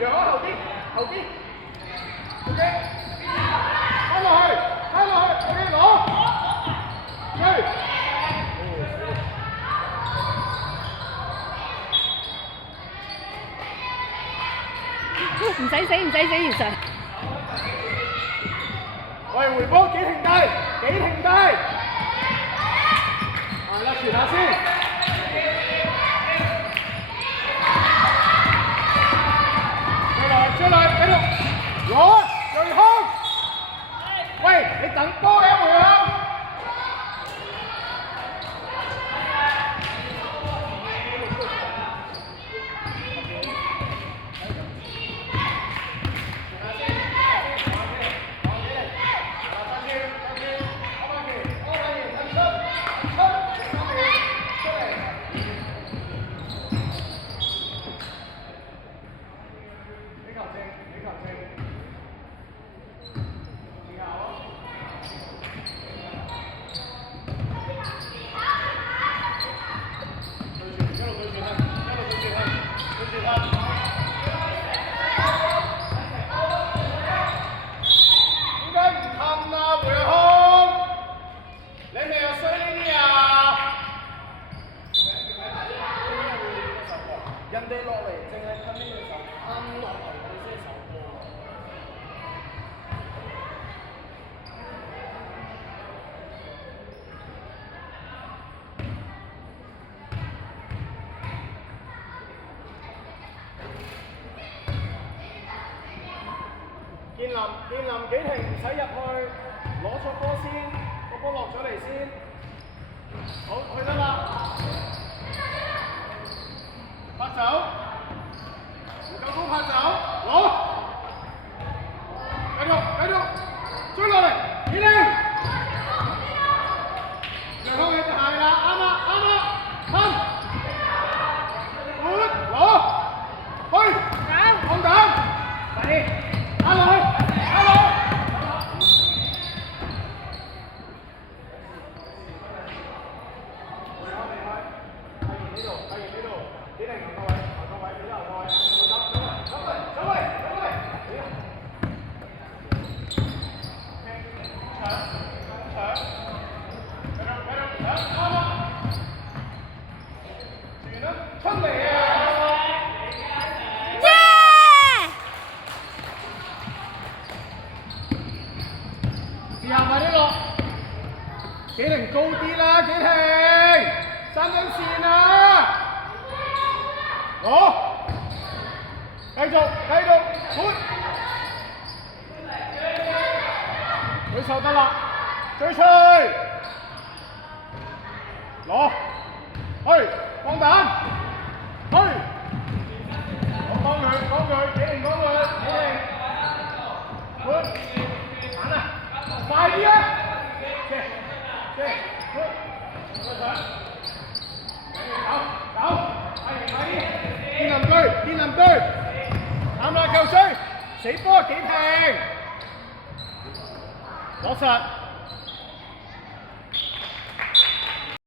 讓開後啲，後啲。OK， 翻落去，OK， 攞，追。唔使死，其實。喂，回波幾停低，係啦，傳下先。追來，繼續攞，對空。喂，你等波嘅回向。人哋落嚟淨係噴呢隻手，啱落嚟嗰啲手波。建林幾停唔使入去，攞錯波先，個波落咗嚟先。好，去得啦。拍走，唔夠高拍走，攞，繼續，追落嚟，幾靚，最後嘅就係啦，啱啦，噴，攞，去，放膽，快啲，打落去。試下快啲落，幾停高啲啦，幾停，3分線啊！攞，繼續，換，佢受得啦，追出去，攞，去，放膽，去，我幫佢，幾停幫佢，換，彈啊！快啲啊！走，快啲！建林隊，啱啦，夠追，死波幾平，攞實。